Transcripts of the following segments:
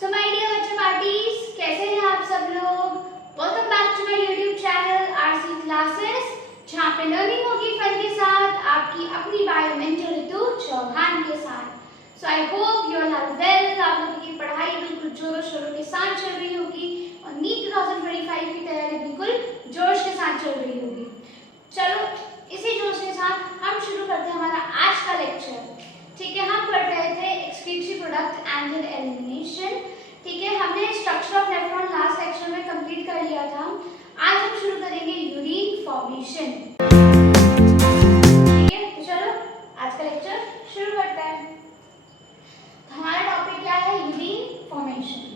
So my dear बच्चे parties, कैसे हैं आप सब लोग। Welcome back to my YouTube channel RC classes, जहाँ पे लर्निंग होगी फन के साथ, आपकी अपनी बायो मेंटर ऋतु चौहान के साथ। So I hope you all are well. आप लोगों की पढ़ाई बिल्कुल जोरों शोरों के साथ चल रही होगी और नीट 2025 की तैयारी बिल्कुल जोश के साथ चल रही होगी। चलो इसी जोश के साथ हम शुरू करते हैं हमारा आज का लेक्चर। ठीक है, हम पढ़ रहे थे excretory product and there elimination. ठीक है, हमने structure of nephron last section में कंप्लीट कर लिया था। आज हम शुरू करेंगे यूरिन फॉर्मेशन। ठीक है, तो चलो आज का लेक्चर शुरू करते हैं। तो हमारा टॉपिक क्या है? Urine formation.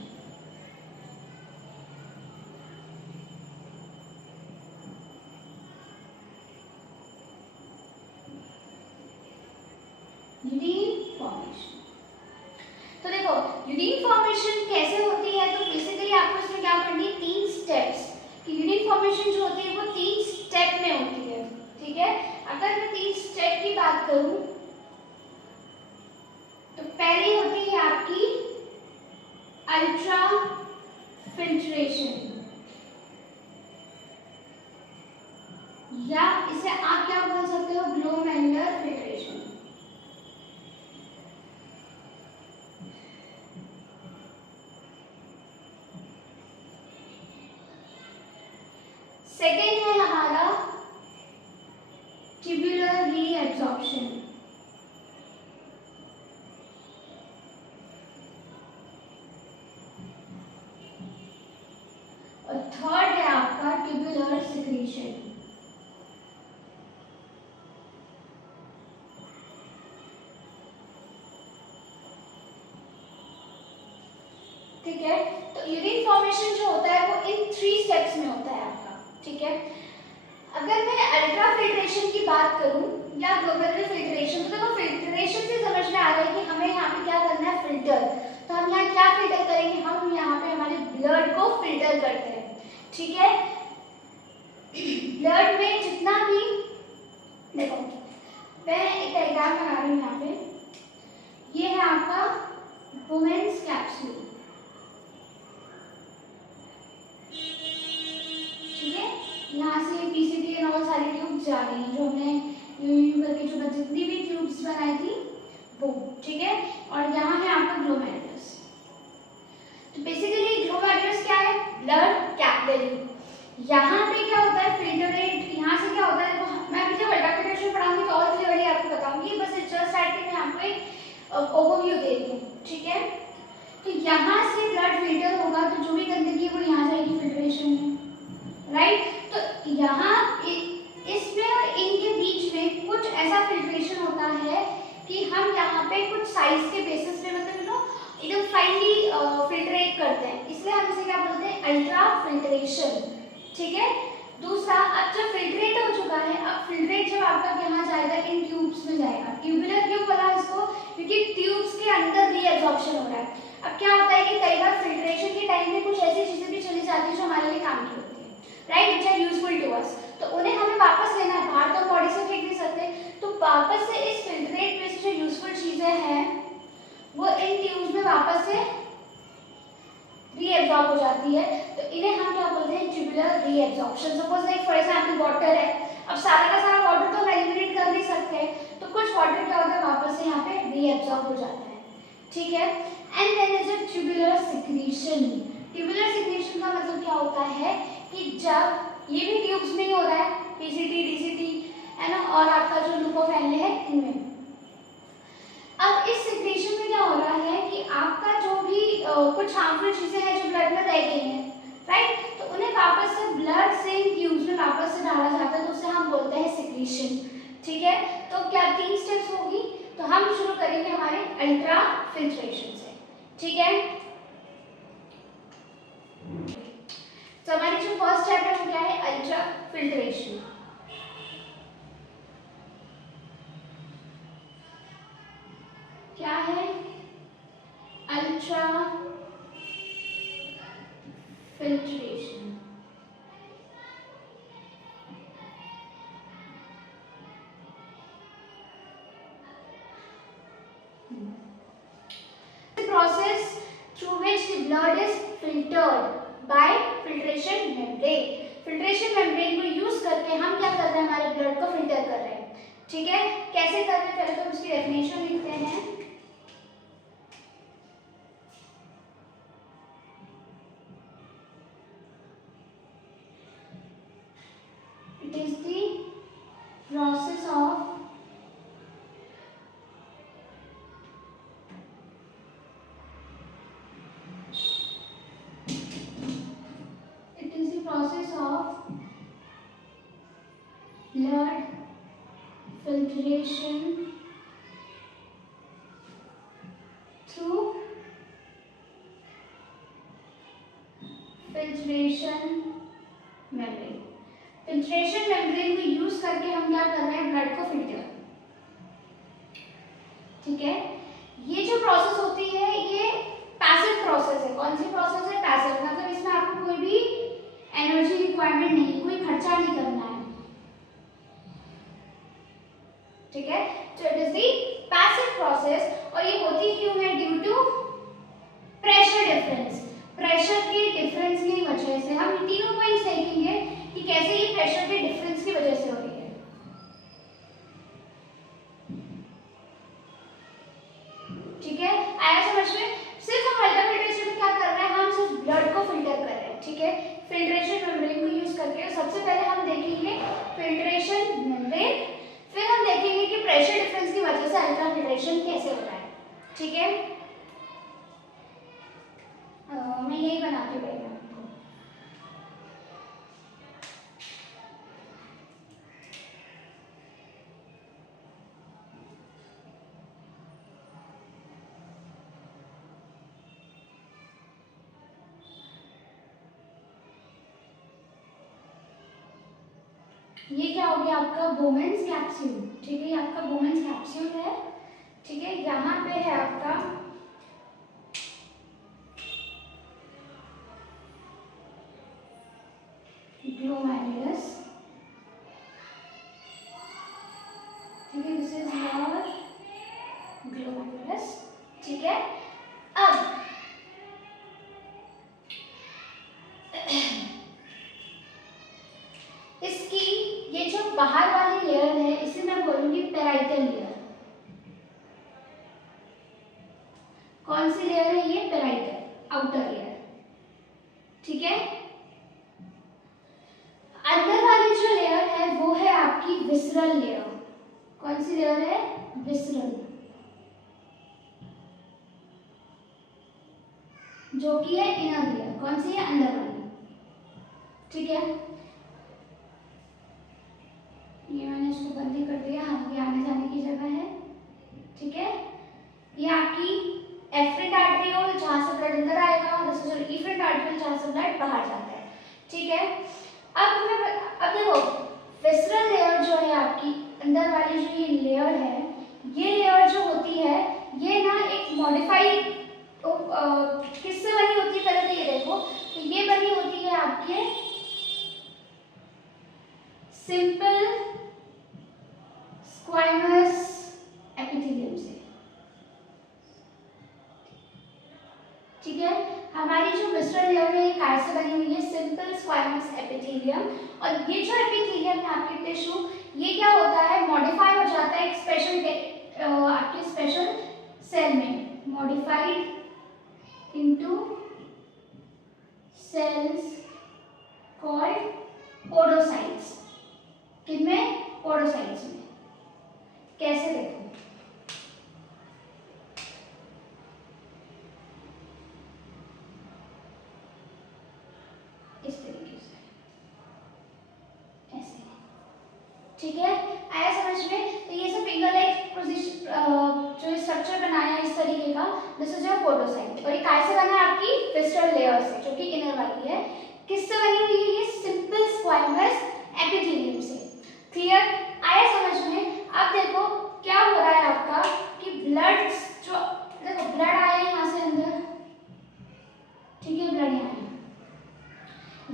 यूरिन फॉर्मेशन, तो देखो यूरिन फॉर्मेशन कैसे होती है। तो बेसिकली आपको इसमें क्या पढ़नी है? 3 स्टेप्स। कि यूरिन फॉर्मेशन जो होती है वो 3 स्टेप में होती है। ठीक है, अगर मैं 3 स्टेप की बात करूं तो पहली होती है आपकी अल्ट्रा फिल्ट्रेशन, या इसे आप क्या बोल सकते हो? Glomerular filtration. सेकेंड है हमारा ट्यूबुलर रीएब्जॉर्प्शन। और थर्ड है आपका ट्यूबुलर सिक्रीशन। ठीक है, तो यूरिन फॉर्मेशन जो होता है वो इन 3 स्टेप्स में होता है आपका। ठीक है, अगर मैं अल्ट्रा फिल्ट्रेशन की बात करूं या ग्लोमेरुलर फिल्ट्रेशन, तो देखो फिल्ट्रेशन से समझ में आ रहा है कि हमें यहाँ पे क्या करना है? फिल्टर। तो हम यहाँ क्या फिल्टर करेंगे? हम यहाँ पे हमारे ब्लड को फिल्टर करते हैं। ठीक है, ब्लड में जितना भी, देखो मैं एक डायग्राम बना रही हूँ यहाँ पे। ये है आपका वुमेन्स कैप्सूल। ठीक है, यहाँ से पीसीटी और और सारी ट्यूब्स जा रही हैं जो हमने यूं करके जो जितनी भी ट्यूब्स बनाई थी वो। ठीक है, और यहाँ है आपका ग्लोमेरुलस। तो बेसिकली ग्लोमेरुलस क्या है? Blood capillary. यहाँ पे क्या होता है? फिल्ट्रेट। यहाँ से क्या होता है? देखो मैं अभी जब अल्ट्रा फिल्ट्रेशन पढ़ाऊंगी तो और क्लियरली आपको बताऊंगी, बस जस्ट एट मैं आपको एक ओवरव्यू दे रही हूँ। ठीक है, तो यहाँ से ब्लड फिल्टर होगा तो जो भी गंदगी है वो यहाँ जाएगी फिल्ट्रेशन में, राइट। तो यहाँ इसमें और इनके बीच में कुछ ऐसा फिल्ट्रेशन होता है कि हम यहाँ पे कुछ साइज के बेसिस पे मतलब एकदम फाइनली फिल्ट्रेट करते हैं, इसलिए हम इसे क्या बोलते हैं? Ultra filtration. ठीक है, दूसरा, अब जब फिल्ट्रेट हो चुका है, अब फिल्ट्रेट जब आपका यहाँ जाएगा, इन ट्यूब्स में जाएगा। ट्यूबुलर क्यों बोला इसको? क्योंकि ट्यूब्स के अंदर रीएब्जॉर्प्शन हो रहा है। अब क्या होता है कि कई बार फिल्ट्रेशन के टाइम में कुछ ऐसी चीजें भी चली जाती है जो हमारे लिए काम की होती है, right, which are useful to us. तो उन्हें हमें वापस लेना है, बाहर तो बॉडी से फेंक नहीं सकते। तो वापस से इस फिल्ट्रेट में से जो यूजफुल चीजें हैं वो इन ट्यूब्स में वापस से रीएब्जॉर्ब हो जाती है। तो इन्हें हम क्या बोलते हैं? Tubular reabsorption. Suppose like for example water है, अब सारा का सारा वाटर तो हम एलिमिनेट कर नहीं सकते, तो कुछ वाटर क्या होता है? वापस से यहाँ पे रीएब्जॉर्ब हो जाता है। ठीक है, and then is a tubular secretion. Tubular secretion का मतलब क्या होता है कि जब ये भी ट्यूब्स में ही हो रहा है, पीसीटी, डीसीटी है ना, और आपका जो लुकोफेनले है इनमें। अब इस सिक्रीशन में क्या हो रहा है कि आपका जो भी कुछ हार्मफुल चीजें हैं जो ब्लड में रह गई हैं, राइट, तो उन्हें वापस से ब्लड से इन ट्यूब्स में वापस से डाला जाता है, तो उसे हम बोलते हैं सिक्रीशन। ठीक है, तो क्या 3 स्टेप्स होगी? तो हम शुरू करेंगे हमारे अल्ट्रा फिल्ट्रेशन से। ठीक है, तो हमारी जो फर्स्ट स्टेप है वो क्या है? Ultra filtration. क्या है? Ultra filtration. process through which the blood is filtered bye filtration membrane. Filtration membrane को यूज करके हम क्या कर रहे हैं, हमारे ब्लड को फिल्टर कर रहे हैं। ठीक है, कैसे कर रहे हैं पहले तो उसकी डेफिनेशन लिखते हैं। It is the process of blood filtration through filtration membrane। Filtration membrane को यूज करके हम क्या कर रहे हैं, ब्लड को फिल्टर। ठीक है, ये जो प्रोसेस होती है ये पैसिव प्रोसेस है। कौन सी प्रोसेस है, पैसिव, मतलब इसमें आपको कोई भी एनर्जी रिक्वायरमेंट नहीं, कोई खर्चा नहीं करना है। ठीक है, तो it is the passive process. और ये होती क्यों है, due to pressure difference. Pressure के डिफरेंस की वजह से हम इन तीनों पॉइंट्स देखेंगे कि कैसे ये प्रेशर के डिफरेंस की वजह से हो रही है। ठीक है, आया समझ में। सिर्फ हम अल्टरनेटिव में क्या कर रहे हैं, हम सिर्फ ब्लड को फिल्टर कर रहे हैं। ठीक है, फिल्ट्रेशन मेम्ब्रेन को यूज करके सबसे पहले हम देखेंगे फिल्ट्रेशन मेम्ब्रेन, फिर हम देखेंगे कि प्रेशर डिफरेंस की वजह से अल्ट्राफिल्ट्रेशन कैसे हो रहा है। ठीक है, मैं यही बनाती हूँ आपको। ये क्या हो गया आपका बोमेन्स कैप्सूल। ठीक है, ये आपका बोमेन्स कैप्सूल है। ठीक है, यहाँ पे है आपका ग्लोमेरुलस। ठीक है, दिस इज योर ग्लोमेरुलस। ठीक है, अब इसकी ये जो बाहर वाली लेयर है इसे मैं बोलूंगी पेराइटल लेयर। कौन सी लेयर है ये, पेराइटल, आउटर लेयर। ठीक है, अंदर वाली जो लेयर है वो है आपकी विसरल लेयर। कौन सी लेयर है, विसरल, जो कि है इनर लेयर। कौन सी है, अंदर वाली। ठीक है, ये मैंने इसको बंद ही कर दिया, ये आने जाने की जगह है। ठीक है, ये आपकी एफरेंट आर्टरियोल जहां से ब्लड अंदर आएगा, इफरेंट आर्टरियोल जहां से ब्लड बाहर जाता है। ठीक है, अब देखो विसरल लेयर जो है आपकी अंदर वाली जो ये लेयर है, ये लेयर जो होती है ये ना एक मॉडिफाइड किससे बनी होती है, पहले तो ये देखो, तो ये बनी होती है आपके सिंपल स्क्वाइमस एपिथेलियम से। ठीक है, हमारी जो विसरल लेयर है ये काय से बनी हुई है, सिंपल स्क्वाइमस एपिथेलियम। और ये जो एपिथेलियम है आपके टिश्यू, ये क्या होता है, मॉडिफाई हो जाता है एक स्पेशल आपके स्पेशल सेल में, modified into cells called podocytes. किनमें, पोडोसाइट्स में। कैसे, देखो इस तरीके से, ऐसे। ठीक है, आया समझ में। तो ये सब फिंगर लाइक पोजीशन जो स्ट्रक्चर बनाया है इस तरीके का, दिस इज योर पोडोसाइट। और ये कैसे बना है, आपकी विसरल लेयर से, जो कि इनर वाली है। किससे बनी हुई है, ये सिंपल स्क्वाइमस एपिथेलियम से। क्लियर, आया समझ में। अब देखो क्या हो रहा है आपका कि ब्लड जो, देखो ब्लड आया है यहाँ से अंदर। ठीक है, ब्लड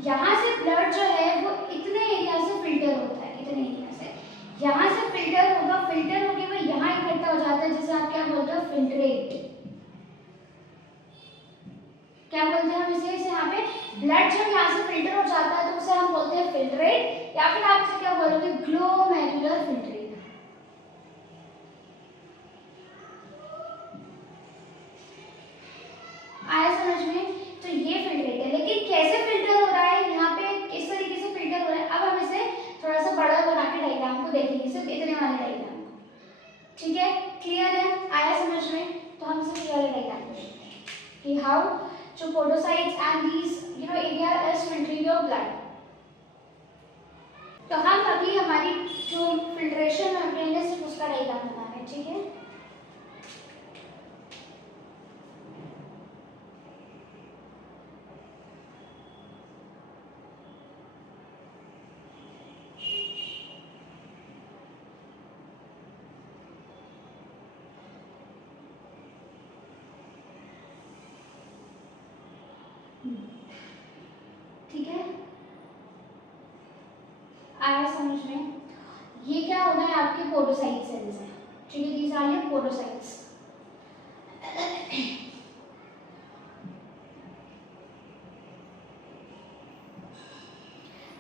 यहाँ से ब्लड जो है वो इतने एरिया से फिल्टर होता है, इतने एरिया से यहाँ से फिल्टर होगा, फिल्टर होके वो यहाँ इकट्ठा हो जाता है, जिसे आप क्या बोलते हो, फिल्ट्रेट। क्या बोलते हैं हम इसे यहाँ पे ब्लड जब यहाँ से फिल्टर हो जाता है तो उसे हम बोलते हैं फिल्ट्रेट, या फिर आप इसे क्या बोलोगे ग्लोमेरुलर फिल्ट्रेट। आया समझ में? तो ये फिल्ट्रेट है, लेकिन कैसे फिल्टर हो रहा है यहाँ पे, किस तरीके से फिल्टर हो रहा है, अब हम इसे थोड़ा सा बड़ा बना के डायग्राम को देखेंगे, सिर्फ इतने वाले डायग्राम को। ठीक है, क्लियर है? आया समझ में? तो हम सिर्फ ये वाले डायग्राम को देखते हैं कि हाउ जो podocytes and these area is filtering your blood. तो हम अभी हमारी जो फिल्ट्रेशन मेम्ब्रेन है सिर्फ उसका डायग्राम बना रहे हैं। ठीक है, ठीक है, आया समझ में? ये क्या होना है, आपके पोडोसाइट सेल्स हैं। ठीक है, दीज आर योर पोडोसाइट्स।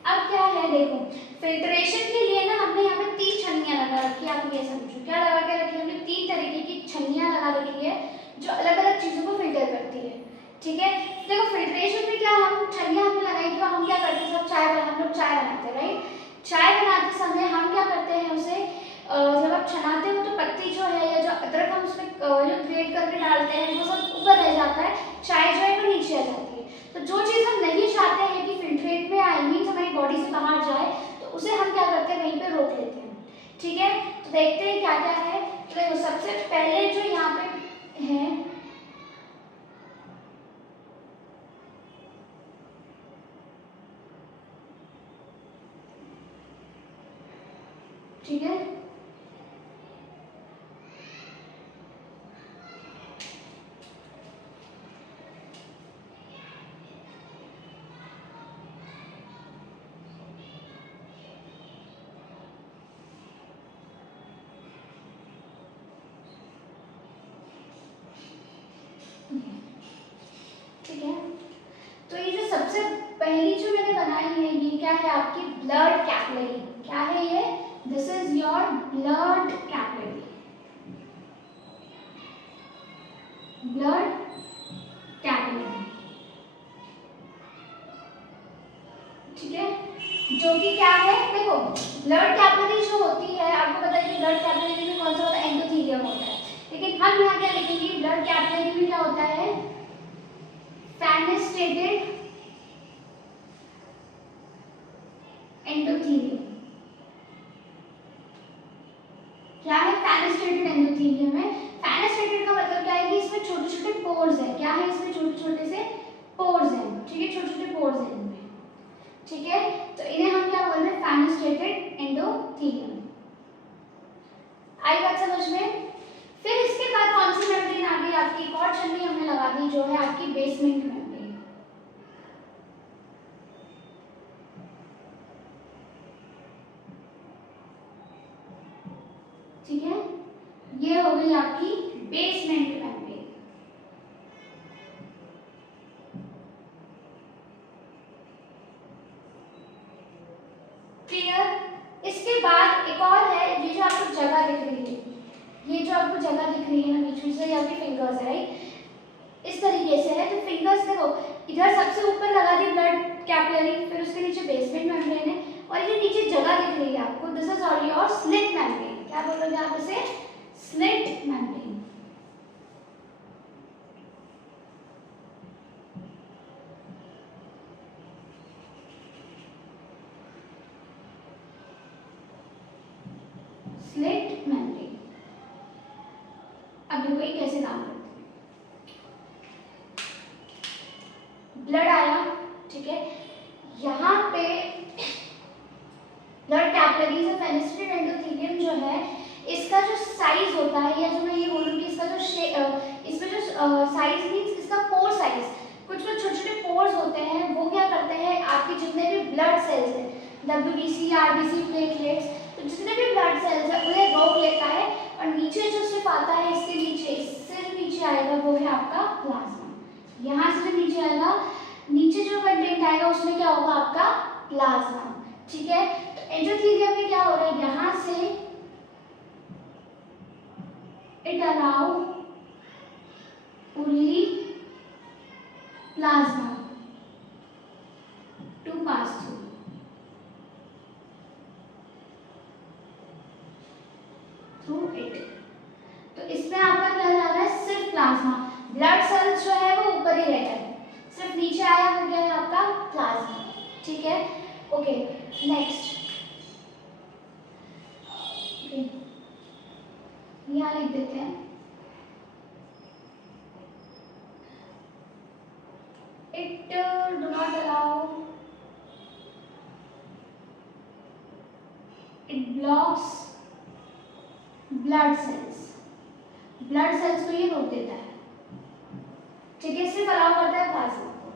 अब क्या है देखो, फिल्ट्रेशन के लिए ना हमने यहाँ पे 3 छन्नियाँ लगा रखी है। आप ये समझो क्या लगा के रखी है हमने, 3 तरीके की छन्नियाँ लगा रखी है जो अलग अलग चीज़ों को फिल्टर करती है। ठीक है, देखो फिल्ट्रेशन में क्या हम छन्नियाँ हमने लगाई थी, हम क्या करते हैं, सब हम लोग चाय बनाते हैं, राइट? चाय बनाते समय हम क्या करते हैं उसे, जब आप छनाते हो तो पत्ती जो है या जो अदरक हम उसमें जो ग्रेट करके डालते हैं वो सब ऊपर रह जाता है, चाय जो है वो नीचे आ जाती है। तो जो चीज़ हम नहीं चाहते हैं कि फिल्ट्रेट में आई मीन हमारी बॉडी से बाहर जाए, तो उसे हम क्या करते हैं, वहीं पे रोक लेते हैं। ठीक है, तो देखते हैं क्या क्या है। तो देखो सबसे पहले जो यहाँ पे है, ठीक है, ठीक है। तो ये जो सबसे पहली जो मैंने बनाई है ये क्या है, आपकी ब्लड कैपिलरी। क्या है ये? This is your blood capillary, blood capillary. ठीक है, जो कि क्या है, देखो ब्लड कैपिलरी जो होती है, आपको पता है कि ब्लड कैपिलरी में कौन सा होता है, एंडोथेलियम होता है। लेकिन हम यहाँ क्या लिखेंगे, ब्लड कैपिलरी में क्या होता है, फेनेस्ट्रेटेड एंडोथेलियम। क्या है, फेनेस्ट्रेटेड एंडोथेलियम है। फेनेस्ट्रेटेड का मतलब क्या है कि इसमें छोटे छोटे पोर्स है। क्या है, इसमें छोटे छोटे से पोर्स हैं। ठीक है, छोटे छोटे पोर्स हैं इनमें। ठीक है, तो इन्हें हम क्या बोल रहे हैं, फेनेस्ट्रेटेड एंडोथेलियम। आई बात समझ में? फिर इसके बाद कौन सी मेम्ब्रेन आ गई आपकी, एक और छन्नी हमने लगा दी जो है आपकी बेसमेंट मेम्ब्रेन। ठीक है, ये हो गई आपकी बेसमेंट मेम्ब्रेन। क्लियर? इसके बाद एक और है, ये जो आपको जगह दिख रही है, ये जो आपको जगह दिख रही है ना बीच में से, आपके फिंगर्स है, राइट? इस तरीके से है। तो फिंगर्स देखो, इधर सबसे ऊपर लगा दी ब्लड कैपिलरी, फिर उसके नीचे बेसमेंट मेम्ब्रेन है, और ये नीचे जगह दिख रही है आपको, this is all your slit membrane. क्या बोलोगे आप इसे, स्लिट मेम्ब्रेन। Slit membrane. अब देखो ये कैसे काम करते हैं, ब्लड आया, ठीक है, यहाँ पे ब्लड कैपिलरीज और फेनेस्ट्रेटेड एंडोथेलियम जो है, इसका जो साइज होता है, या जो मैं ये बोलूँगी इसका जो इसमें जो साइज मीन्स इसका पोर साइज, कुछ कुछ छोटे छोटे पोर्स होते हैं, वो क्या करते हैं, आपके जितने भी ब्लड सेल्स हैं, WBC, RBC, प्लेटलेट्स, तो जितने भी ब्लड सेल्स हैं उन्हें रोक लेता है, और नीचे जो सिर्फ आता है, इससे नीचे, इससे जो नीचे आएगा वो है आपका प्लाज्मा। यहाँ से जो नीचे जो कंटेंट आएगा उसमें क्या होगा आपका प्लाज्मा, ठीक है। तो एंडोथेलियम में क्या हो रहा है, यहाँ से it allow only plasma to pass through it. तो इसमें आपका क्या जा रहा है, सिर्फ प्लाज्मा, ब्लड सेल्स जो है वो ऊपर ही रहता है, सिर्फ नीचे आया हो गया है आपका प्लाज्मा, ठीक है। ओके नेक्स्ट, यहाँ लिख देते हैं it do not allow, it blocks blood cells, blood cells को ये रोक देता है, ठीक है, सिर्फ अलाउ करता है प्लाज्मा को।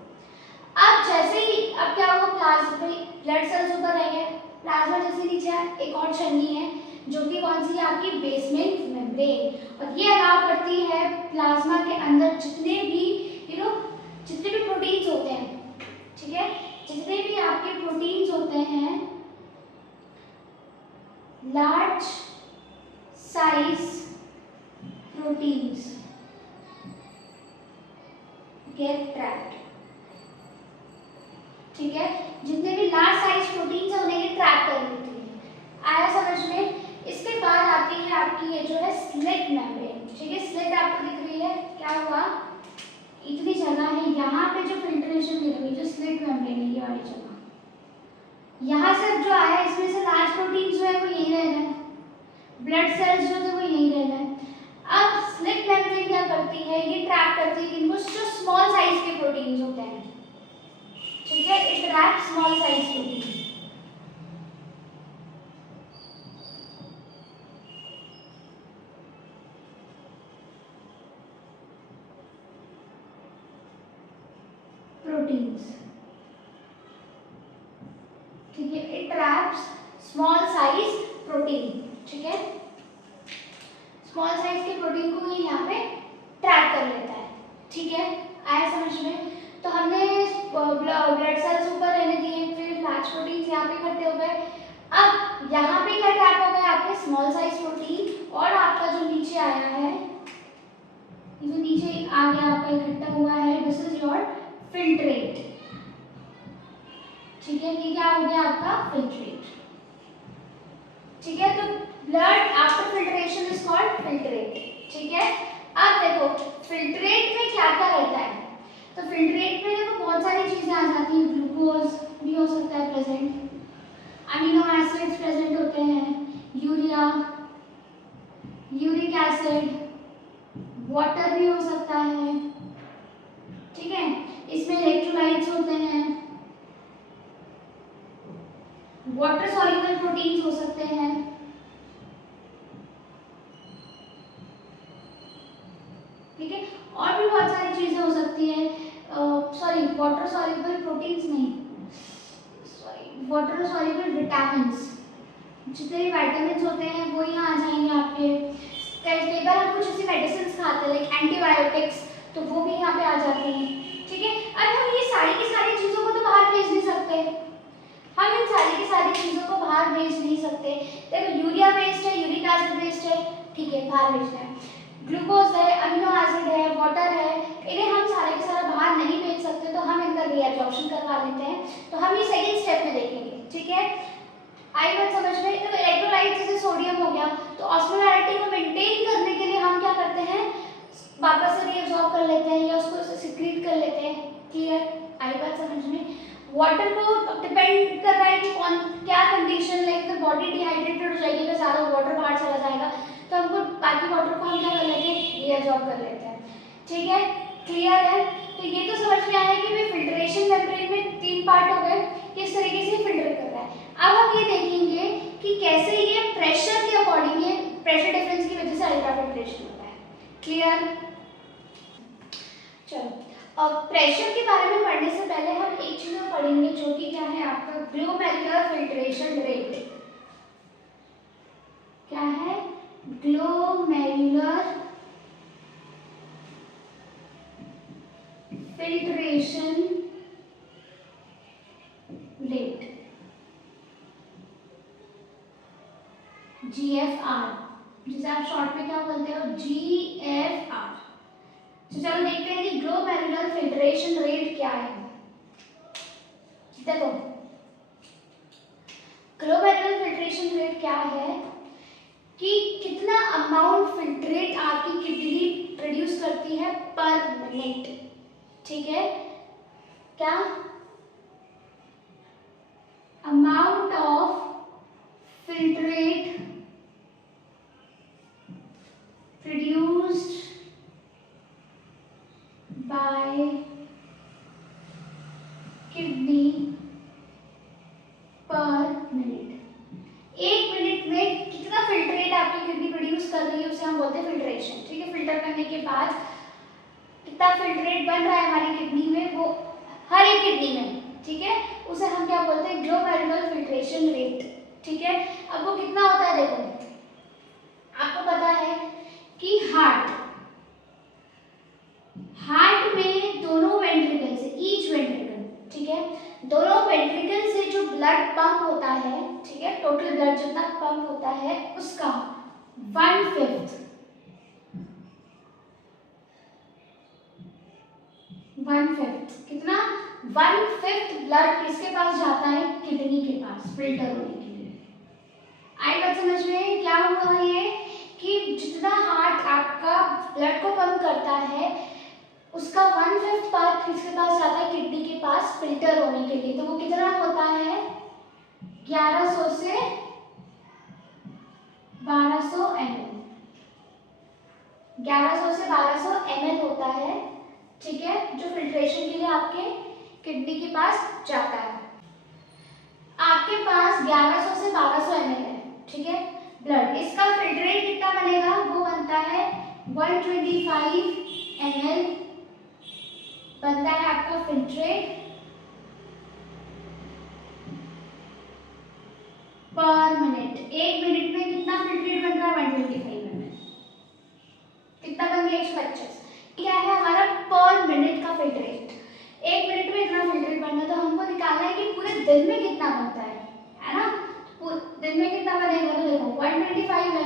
अब जैसे ही अब क्या होगा, प्लाज्मा ब्लड सेल्स ऊपर रहेंगे, प्लाज्मा जैसे नीचे है, एक और छन्नी है जो कि कौन सी है आपकी बेसमेंट मेम्ब्रेन, और ये अलाउ करती है प्लाज्मा के अंदर जितने भी जितने भी प्रोटीन्स होते हैं, ठीक है, जितने भी आपके प्रोटीन्स होते हैं, large size proteins gate trapped, ठीक है, जितने भी लार्ज साइज प्रोटीन्स है उन्हें ये ट्रैप कर लेती है। आया समझ में। इसके बाद आती है आपकी ये जो है स्लिट मेम्ब्रेन, ठीक है, स्लिट आपको दिख रही है, क्या हुआ, इतनी जगह है यहाँ पे जो फिल्ट्रेशन मिल रही है, जो स्लिट मेम्ब्रेन है ये वाली जगह, यहाँ से जो आया इसमें से लार्ज प्रोटीन्स जो है वो यहीं रह रहे हैं, ब्लड सेल्स जो थे वो यहीं रह रहे हैं। अब स्लिट मेम्ब्रेन क्या करती है, ये ट्रैप करती है इनको जो स्मॉल साइज के प्रोटीन्स होते हैं, ठीक है, it trap small size protein. Proteins, ठीक है, it traps small size protein, ठीक है, स्मॉल साइज के प्रोटीन को ये यहाँ पे ट्रैप कर लेता है, ठीक है, आया समझ में। तो हमने ब्लड सेल्स ऊपर रहने दिए, फिर लार्ज प्रोटीन्स यहाँ पे इकट्ठे हो गए, अब यहाँ पे क्या ट्रैप हो गया, आपके स्मॉल साइज प्रोटीन, और आपका जो नीचे आया है, ये जो नीचे आ गया आपका इकट्ठा हुआ है, दिस इज योर फिल्ट्रेट, ठीक है, ये क्या हो गया आपका फिल्ट्रेट, ठीक है। तो blood after filtration is called filtrate, ठीक है। अब देखो फिल्ट्रेट में क्या क्या रहता है, तो फिल्ट्रेट में देखो बहुत सारी चीजें आ जाती हैं, ग्लूकोज भी हो सकता है प्रेजेंट, अमीनो एसिड्स प्रेजेंट होते हैं, यूरिया, यूरिक एसिड, वाटर भी हो सकता है, ठीक है, इसमें इलेक्ट्रोलाइट्स होते हैं, वाटर सॉल्युबल प्रोटीन्स हो सकते हैं, ठीक है, और भी बहुत सारी चीजें हो सकती हैं, सॉरी वाटर सॉल्युबल प्रोटीन्स नहीं, सॉरी वाटर सॉल्युबल विटामिन्स, जितने भी विटामिन्स होते हैं वो यहाँ आ जाएंगे आपके। कई बार हम कुछ ऐसी मेडिसिन खाते हैं लाइक एंटीबायोटिक्स, तो वो भी यहाँ पे आ जाते हैं, ठीक है। अब हम ये सारी की सारी चीज़ों को तो बाहर भेज नहीं सकते, हम इन सारी की सारी चीज़ों को बाहर भेज नहीं सकते। देखो यूरिया वेस्ट है, यूरिक एसिड वेस्ट है, ठीक है, बाहर भेजना है, ग्लूकोज है, अमीनो एसिड है, वाटर है, इन्हें हम सारे के सारा बाहर नहीं भेज सकते, तो हम इनका रीएब्जॉर्प्शन करवा लेते हैं। तो हम ये सेकंड स्टेप में देखेंगे, ठीक है, आई बात समझ में। तो इलेक्ट्रोलाइट जैसे सोडियम हो गया, तो ऑस्मोलैरिटी को मेंटेन करने के लिए हम क्या करते हैं, वापस से रीअब्सॉर्ब कर लेते हैं या उसको सिक्रीट कर लेते हैं, क्लियर, आई बात समझ में। वाटर को डिपेंड कर रहा है कि कौन क्या कंडीशन, लाइक तो बॉडी डिहाइड्रेटेड हो जाएगी, अगर ज़्यादा वाटर बाहर चला जाएगा तो हमको बाकी वाटर को हम क्या कर लेते हैं, रीअब्सॉर्ब कर लेते हैं, ठीक है, क्लियर है। तो ये तो समझ में आया कि भाई फिल्ट्रेशन मेम्ब्रेन में 3 पार्ट हो गए, किस तरीके से फिल्टर कर रहा है। अब हम ये देखेंगे कि कैसे ये प्रेशर के अकॉर्डिंग, ये प्रेशर डिफरेंस की वजह से अल्ट्राफिल्ट्रेशन होता है, क्लियर। चलो अब प्रेशर के बारे में पढ़ने से पहले हम एक चीज पढ़ेंगे जो कि क्या है आपका ग्लोमेरुलर फिल्ट्रेशन रेट। क्या है, ग्लोमेरुलर फिल्ट्रेशन जिसे आप शॉर्ट में क्या बोलते हो, GFR। तो चलो देखते हैं कि ग्लोमेरुलर फिल्ट्रेशन रेट क्या है। देखो ग्लोमेरुलर फिल्ट्रेशन रेट क्या है कि कितना अमाउंट फिल्ट्रेट आपकी किडनी प्रोड्यूस करती है पर मिनट, ठीक है। क्या amount of filtrate produced by kidney पर मिनट। एक मिनट में कितना फिल्ट्रेट आपकी किडनी प्रोड्यूस कर रही है उसे हम बोलते हैं फिल्ट्रेशन, ठीक है। फिल्टर करने के बाद कितना फिल्ट्रेट बन रहा है हमारी किडनी में, वो हर एक किडनी में, ठीक है, उसे हम क्या बोलते हैं, ग्लोमेरुलर फिल्ट्रेशन रेट, ठीक है। अब वो कितना होता है, देखो आपको पता है कि हार्ट में दोनों वेंट्रिकल से, ईच वेंट्रिकल, ठीक है, दोनों वेंट्रिकल से जो ब्लड पंप होता है, ठीक है, टोटल ब्लड जितना पंप होता है उसका 1/5 कितना 1/5 ब्लड किसके पास जाता है, किडनी के पास, फिल्टर होने के लिए। आई बात समझ में? क्या हुआ ये कि जितना हार्ट आपका ब्लड को पंप करता है उसका 1/5 पार्ट किसके पास जाता है, किडनी के पास, फिल्टर होने के लिए। तो वो कितना होता है, 1100 से 1200 ml, 1100 से 1200 ml होता है, ठीक है, जो फिल्ट्रेशन के लिए आपके किडनी के पास जाता है। आपके पास 1100 से 1200 ml है, ठीक है, ब्लड, इसका फिल्ट्रेट कितना बनेगा, वो बनता है 125 ml बनता है आपका फिल्ट्रेट पर मिनट। एक मिनट में कितना फिल्ट्रेट बन रहा है, 125 ml। कितना बन गया, 125। क्या है हमारा पर मिनट का फिल्ट्रेट, एक मिनट में इतना फिल्ट्रेट बनना, तो हमको निकालना है कि पूरे दिन में कितना बनता है ना। दिन में कितना बनेगा, तो देखो 125 है,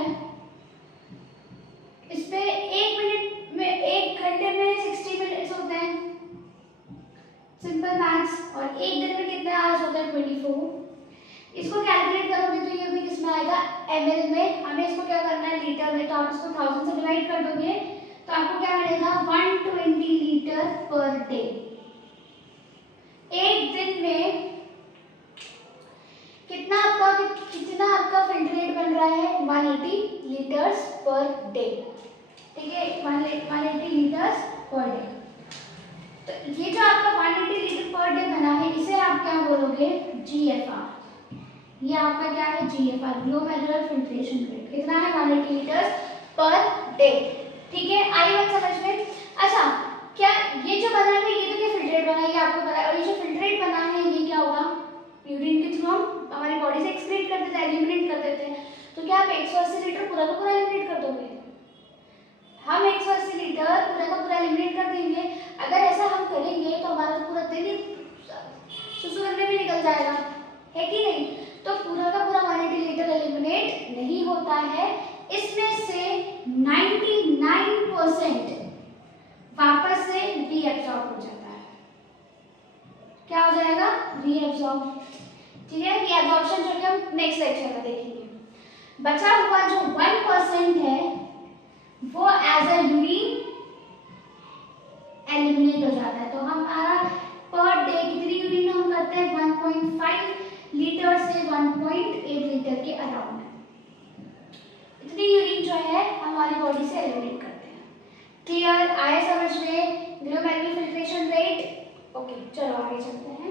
इस पे एक मिनट में, एक घंटे में 60 मिनट्स होते हैं, सिंपल मैथ्स। और एक दिन में कितने आवर्स होते हैं, 24। इसको कैलकुलेट करोगे तो ये भी किसमें आएगा, ml में। हमें इसको क्या करना है, लीटर में, तो आप इसको 1000 से डिवाइड कर दोगे तो आपको क्या मिलेगा, 120 लीटर पर डे। एक दिन में कितना आपका फिल्ट्रेट बन रहा है, 180 लीटर्स पर डे, ठीक है, 180 लीटर्स पर डे। तो ये जो आपका 180 लीटर पर डे बना है, इसे आप क्या बोलोगे, GFR। ये आपका क्या है, GFR, ग्लोमेरुलर फिल्ट्रेशन रेट। कितना है, 180 लीटर्स पर डे, ठीक है। आई बात समझ में? अच्छा, क्या ये जो बना है, ये तो क्या फिल्ट्रेट बना है, ये आपको पता है। और ये जो फिल्ट्रेट बना है, ये क्या होगा, यूरिन के थ्रू हम हमारी बॉडी से एक्सक्रीट कर देते हैं, एलिमिनेट कर देते हैं। तो क्या आप 180 लीटर पूरा का पूरा एलिमिनेट कर दोगे? हम 180 लीटर पूरा का पूरा एलिमिनेट कर देंगे। अगर ऐसा हम करेंगे तो हमारा पूरा दिन ही सुसु करने में निकल जाएगा, है कि नहीं। तो पूरा का पूरा 180 लीटर एलिमिनेट नहीं होता है, इसमें से 99% वापस से रीएब्सॉर्ब हो जाता है। क्या हो जाएगा, रीएब्सॉर्ब, ठीक है। रीएब्सॉर्प्शन जो कि हम नेक्स्ट लेक्चर में देखेंगे। बचा हुआ जो 1% है वो एज अ यूरिन एलिमिनेट हो जाता है। तो हमारा पर डे कितनी यूरिन हम करते हैं, 1.5 लीटर से 1.8 लीटर के अराउंड, इतनी यूरिन जो है हमारी बॉडी से एलिमिनेट करते हैं। क्लियर, आया समझ में ग्लोमेरुलर फिल्ट्रेशन रेट? ओके, चलो आगे चलते हैं।